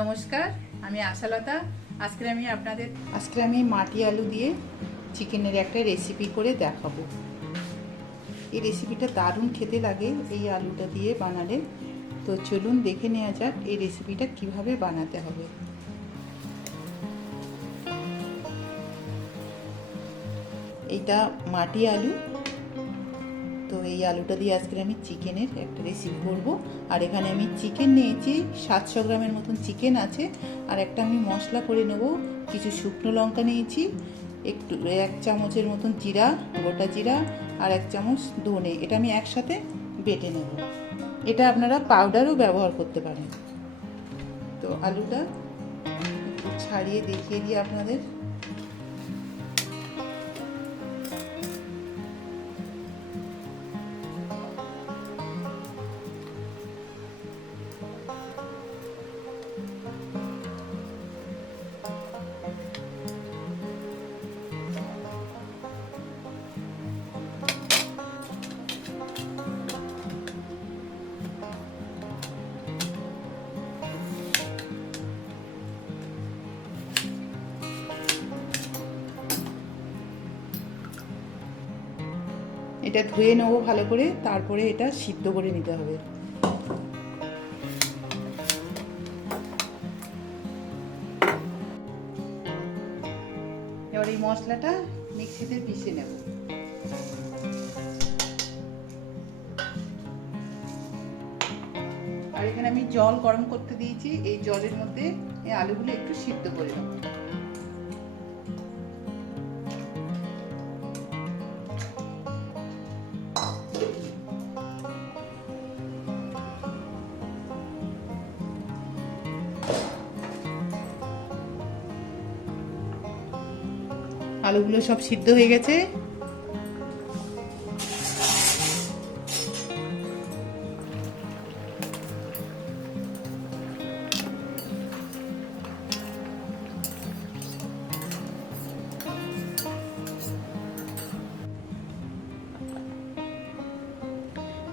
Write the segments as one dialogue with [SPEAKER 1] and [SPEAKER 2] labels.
[SPEAKER 1] নমস্কার, আমি আশালতা। আজকে আমি আপনাদের আজকে আমি মাটি আলু দিয়ে চিকেনের একটা রেসিপি করে দেখাবো। এই রেসিপিটা দারুণ খেতে লাগে এই আলুটা দিয়ে বানালে। তো চলুন দেখে নেওয়া যাক এই রেসিপিটা কীভাবে বানাতে হবে। এইটা মাটি আলু তো এই আলুটা দিয়ে আজকে আমি চিকেনের একটা রেসিপি করব। আর এখানে আমি চিকেন নিয়েছি, সাতশো গ্রামের মতন চিকেন আছে। আর একটা আমি মশলা করে নেব, কিছু শুকনো লঙ্কা নিয়েছি, একটু, এক চামচের মতন জিরা, গোটা জিরা, আর এক চামচ ধনে। এটা আমি একসাথে বেটে নেব। এটা আপনারা পাউডারও ব্যবহার করতে পারেন। তো আলুটা ছাড়িয়ে দেখিয়ে দিই আপনাদের। এটা ধুয়ে নেব ভালো করে, তারপরে এটা সিদ্ধ করে নিতে হবে। এবার এই মশলাটা মিক্সিতে পিষে নেব। আর এখানে আমি জল গরম করতে দিয়েছি, এই জলের মধ্যে এই আলুগুলো একটু সিদ্ধ করে নেব। আলুগুলো সব সিদ্ধ হয়ে গেছে।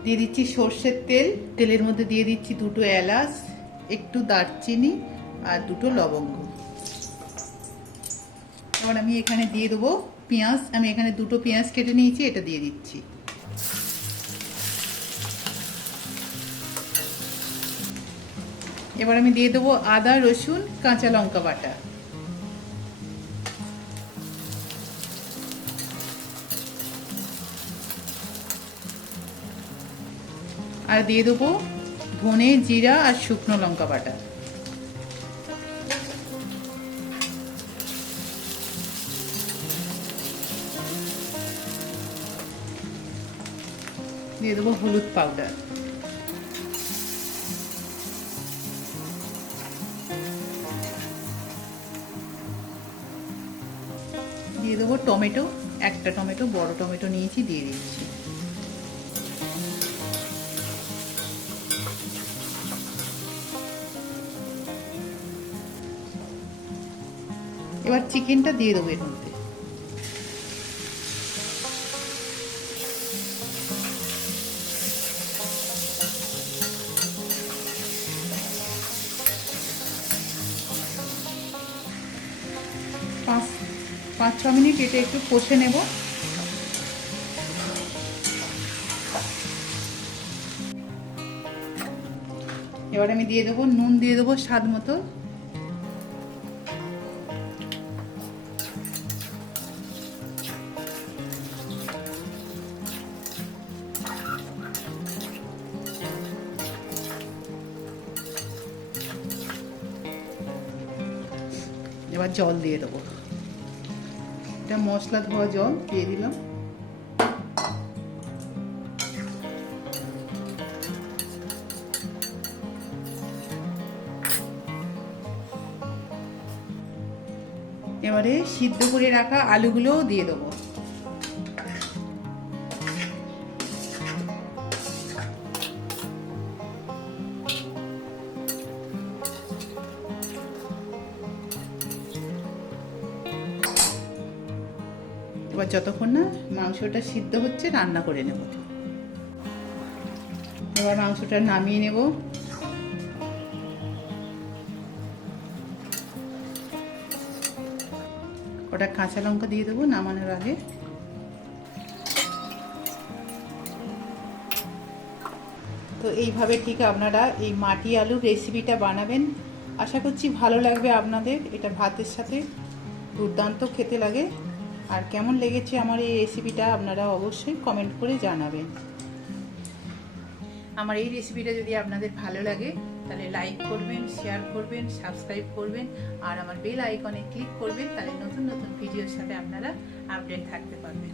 [SPEAKER 1] দিয়ে দিচ্ছি সর্ষের তেল। তেলের মধ্যে দিয়ে দিচ্ছি দুটো এলাচ, একটু দারচিনি আর দুটো লবঙ্গ। এবার আমি এখানে দিয়ে দেবো পেঁয়াজ। আমি এখানে দুটো পেঁয়াজ কেটে নিয়েছি, এটা দিয়ে দিচ্ছি। এবার আমি দিয়ে দেবো আদা, রসুন, কাঁচা লঙ্কা বাটা। আর দিয়ে দেবো ধনে, জিরা আর শুকনো লঙ্কা বাটা। দিয়ে দেবো হলুদ পাউডার দিয়ে দেবো টমেটো, একটা টমেটো, বড় টমেটো নিয়েছি, দিয়ে দিচ্ছি। এবার চিকেনটা দিয়ে দেবো এর মধ্যে। পাঁচ ছ মিনিট এটা একটু কষে নেব। এবার আমি দিয়ে দেবো, নুন দিয়ে দেবো স্বাদ মতো। এবার জল দিয়ে দেবো। এটা মশলা ধোয়া জল দিয়ে দিলাম। এবারে সিদ্ধ করে রাখা আলুগুলোও দিয়ে দেবো। এবার যতক্ষণ না মাংসটা সিদ্ধ হচ্ছে, রান্না করে নেব। এবার মাংসটা নামিয়ে নেব। ওটা কাঁচা লঙ্কা দিয়ে দেবো নামানোর আগে। তো এইভাবে ঠিক আপনারা এই মাটি আলুর রেসিপিটা বানাবেন। আশা করছি ভালো লাগবে আপনাদের, এটা ভাতের সাথে। দুর্দান্ত খেতে লাগে। আর কেমন লেগেছে আমার এই রেসিপিটা আপনারা অবশ্যই কমেন্ট করে জানাবেন। আমার এই রেসিপিটা যদি আপনাদের ভালো লাগে, তাহলে লাইক করবেন শেয়ার করবেন সাবস্ক্রাইব করবেন, আর আমার বেল আইকনে ক্লিক করবেন, তাহলে নতুন নতুন ভিডিওর সাথে আপনারা আপডেট থাকতে পারবেন।